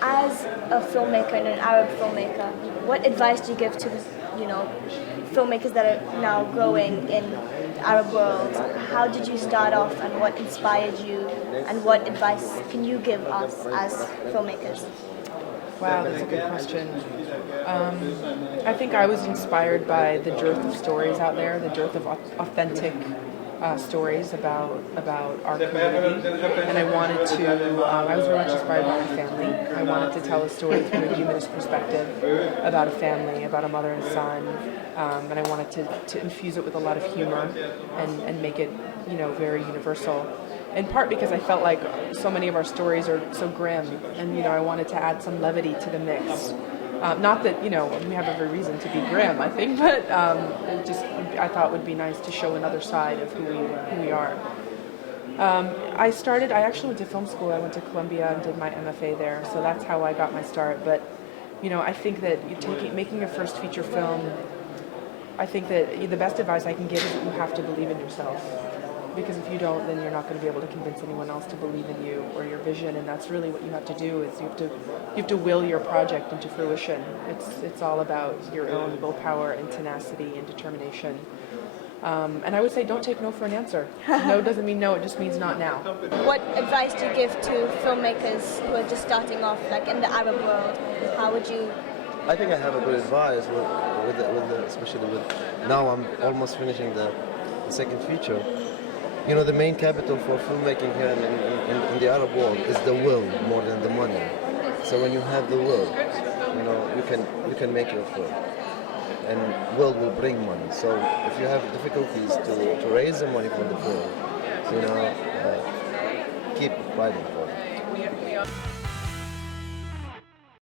As a filmmaker and an Arab filmmaker, what advice do you give to, filmmakers that are now growing in the Arab world? How did you start off, and what inspired you, and what advice can you give us as filmmakers? Wow, that's a good question. I think I was inspired by the dearth of stories out there, the dearth of authentic stories about our community, and I wanted to. I was very much inspired by my family. I wanted to tell a story from a humanist perspective about a family, about a mother and son, and I wanted to infuse it with a lot of humor and make it, very universal. In part because I felt like so many of our stories are so grim, and I wanted to add some levity to the mix. Not that we have every reason to be grim, I think, but it just I thought would be nice to show another side of who we are. I actually went to film school. I went to Columbia and did my MFA there, so that's how I got my start. But I think that making a first feature film, I think that the best advice I can give is that you have to believe in yourself. Because if you don't, then you're not going to be able to convince anyone else to believe in you or your vision, and that's really what you have to do. Is you have to will your project into fruition. It's all about your own willpower and tenacity and determination. And I would say don't take no for an answer. No doesn't mean no; it just means not now. What advice do you give to filmmakers who are just starting off, like in the Arab world? How would you? I think I have a good advice especially with now I'm almost finishing the second feature. The main capital for filmmaking here in the Arab world is the will more than the money. So when you have the will, you can make your film, and will bring money. So if you have difficulties to raise the money for the film, keep fighting for it.